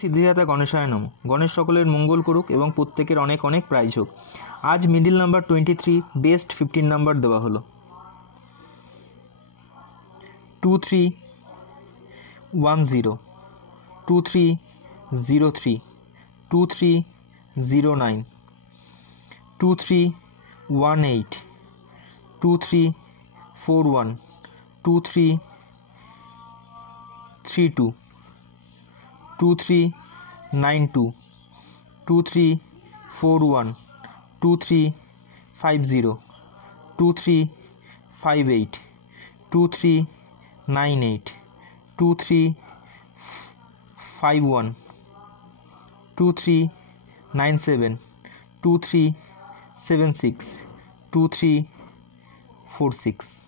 সিদ্ধিদাতা গণেশায় নমঃ। গণেশ সকলের মঙ্গল করুক এবং প্রত্যেকের অনেক অনেক প্রাইজ হোক। আজ মিডিল নাম্বার 23, বেস্ট 15 নাম্বার দেওয়া হলো 2310, 2303, 2309, 2318, 2341, 2332, 2392, 2341, 2350, 2358, 2398, 2351, 2397, 2376, 2346।